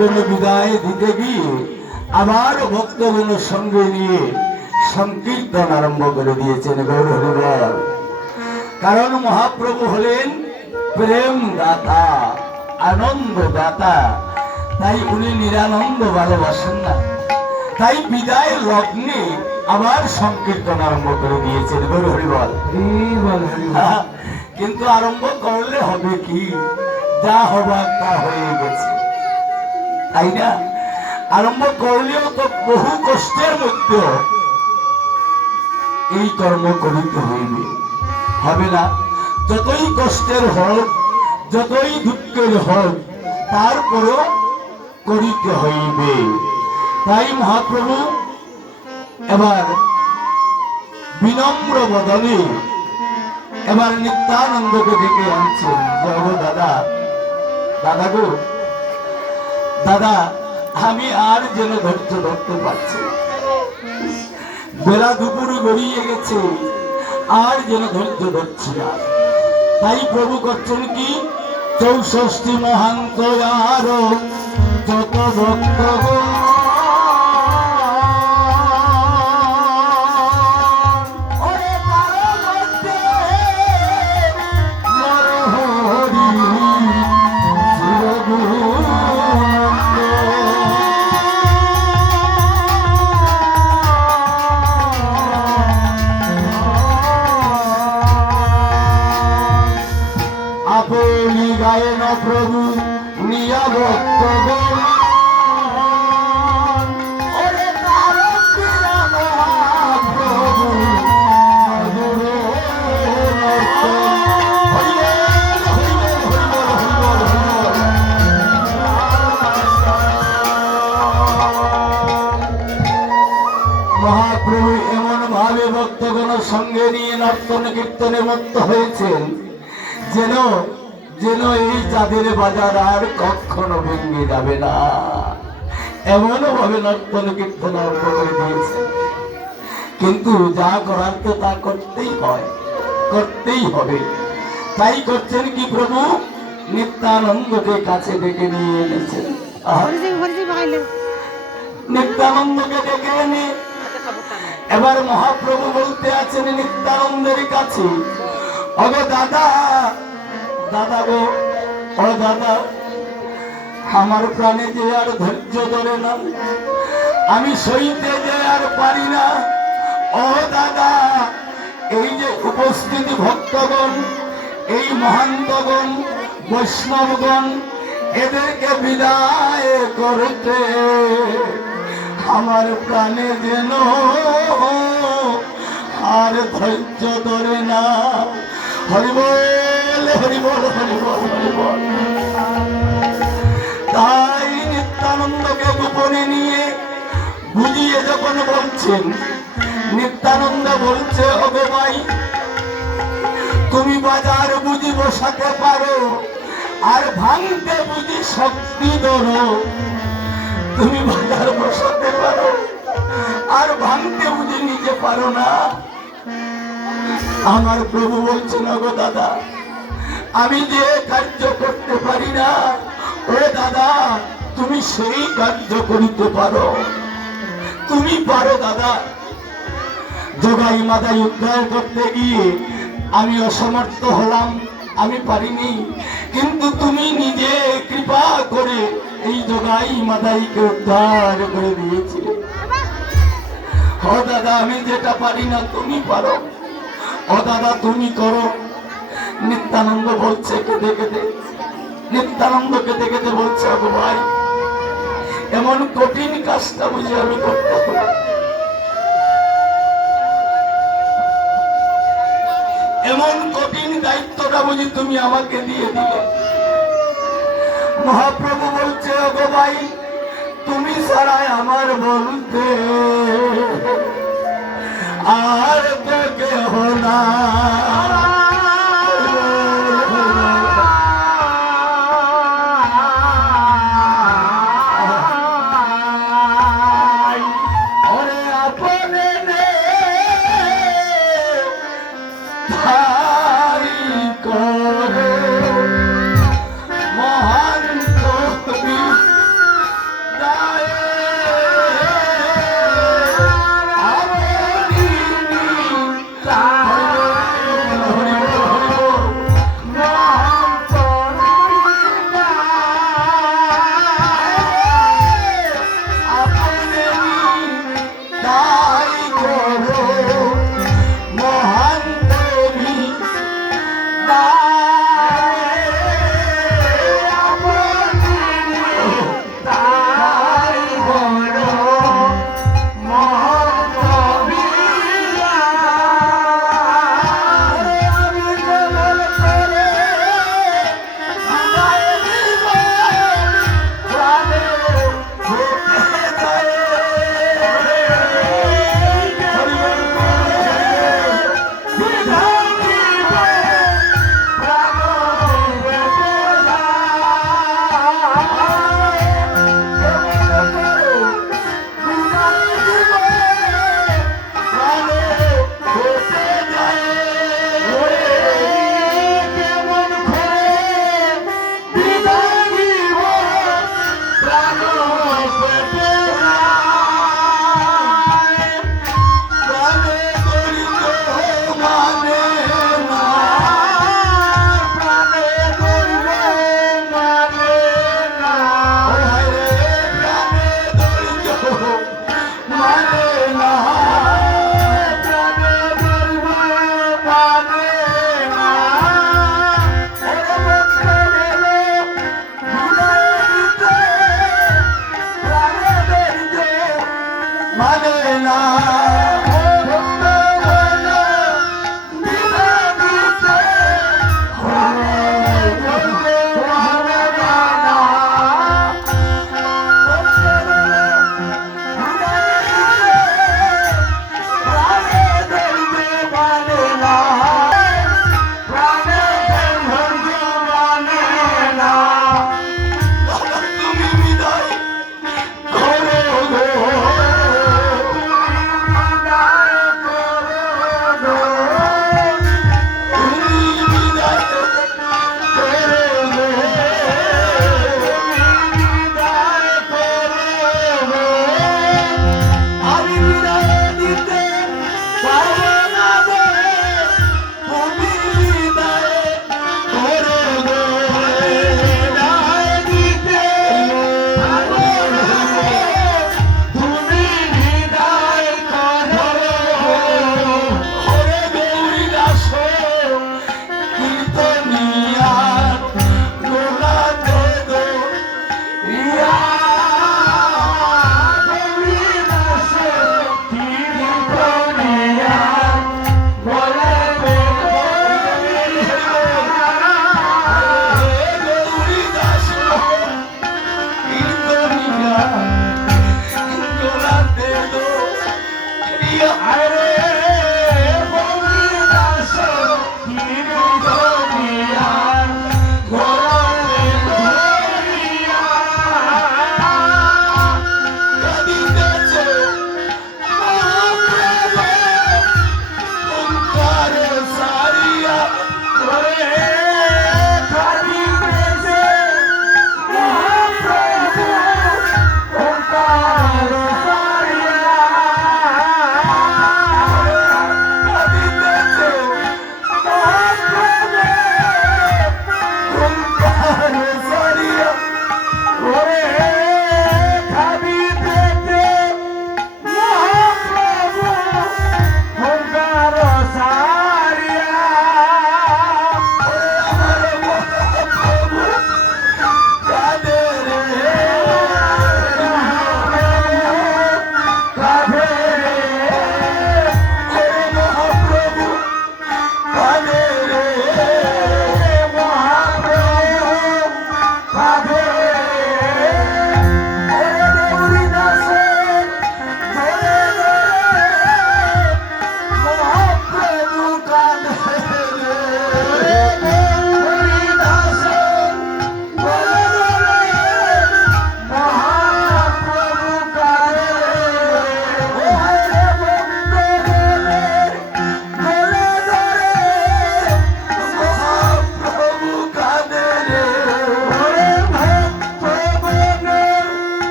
বিদায় দিতে গিয়ে আবার ভক্তগণ সঙ্গে নিয়ে সংকীর্তন আরম্ভ করে দিয়েছেন গৌর হরিবল কারণ মহাপ্রভু হলেন প্রেম দাতা আনন্দ দাতা তাই উনি নিরানন্দ ভালোবাসেন না। তাই বিদায় লগ্নে আবার সংকীর্তন আরম্ভ করে দিয়েছেন গৌর হরিবল কিন্তু আরম্ভ করলে হবে কি? যা হবার তা হয়ে গেছে। তাই না? আরম্ভ করলেও তো বহু কষ্টের মধ্যে এই কর্ম করিতে হইবে। হবে না। যতই কষ্টের হোক, যতই দুঃখের হোক, তারপরও করিতে হইবে। তাই মহাপ্রভু, এবার বিনম্র বদলে এবার নিত্যানন্দকে ডেকে আনছেন। ওগো দাদা দাদা গো দাদা, আমি আর যেন ধৈর্য ধরতে পারছি বেলা দুপুর গড়িয়ে গেছে, আর যেন ধৈর্য ধরছি না। তাই প্রভু করছেন কি? চৌষষ্ঠী মহান্ত আরও যত ভক্ত নিয়ে কীর্তনে মত্ত হয়েছেন। যেন যেন এই চাঁদের বাজার আর কখনো ভেঙে যাবে না। এমন ভাবে নর্তন কীর্তন আরম্ভ করে দিয়েছে কিন্তু যা করার তো তা করতেই হয় করতেই হবে। তাই করছেন কি প্রভু? নিত্যানন্দকে কাছে ডেকে নিয়ে এনেছেন নিত্যানন্দকে ডেকে এনে এবার মহাপ্রভু বলতে আছেন নিত্যানন্দের কাছে। অগো দাদা দাদা গো ও দাদা, আমার প্রাণে যে আর ধৈর্য ধরে না, আমি সইতে যে আর পারি না। ও দাদা, এই যে উপস্থিতি ভক্তগণ, এই মহান্তগণ, বৈষ্ণবগণ, এদেরকে বিদায় করতে আমার প্রাণে যেন আর ধৈর্য ধরে না। হরিবল হরিবল হরিবল হরিবল তাই নিত্যানন্দকে গোপনে নিয়ে বুঝিয়ে যখন বলছেন, নিত্যানন্দ বলছে হবে ভাই, তুমি বাজার বুঝি বসাতে পারো, আর ভাঙতে বুঝি শক্তি ধরো। তুমি বাজার বসাতে পারো আর ভাঙতে বুঝি নিতে পারো না আমার প্রভু বলছেন গো দাদা, আমি যে কার্য করতে পারি না, ও দাদা, তুমি সেই কার্য করিতে পারো। তুমি পারো, দাদা। যোগাই মাদাই উদ্ধার করতে গিয়ে আমি অসমর্থ হলাম। আমি পারিনি। কিন্তু তুমি নিজে কৃপা করে এই যোগাই মাদাইকে উদ্ধার করে দিয়েছি ও দাদা, আমি যেটা পারি না তুমি পারো। ও দাদা, তুমি করো। নিত্যানন্দ বলছে, কেঁদে কেঁদে। নিত্যানন্দ কেঁদে কেঁদে বলছে ও ভাই, এমন কঠিন কাজটা বুঝে আমি করতে এমন কঠিন দায়িত্বটা বুঝি তুমি আমাকে দিয়ে দিলে। মহাপ্রভু বলছে, ওগো ভাই, তুমি সারায় আমার বলতে আর কেহ না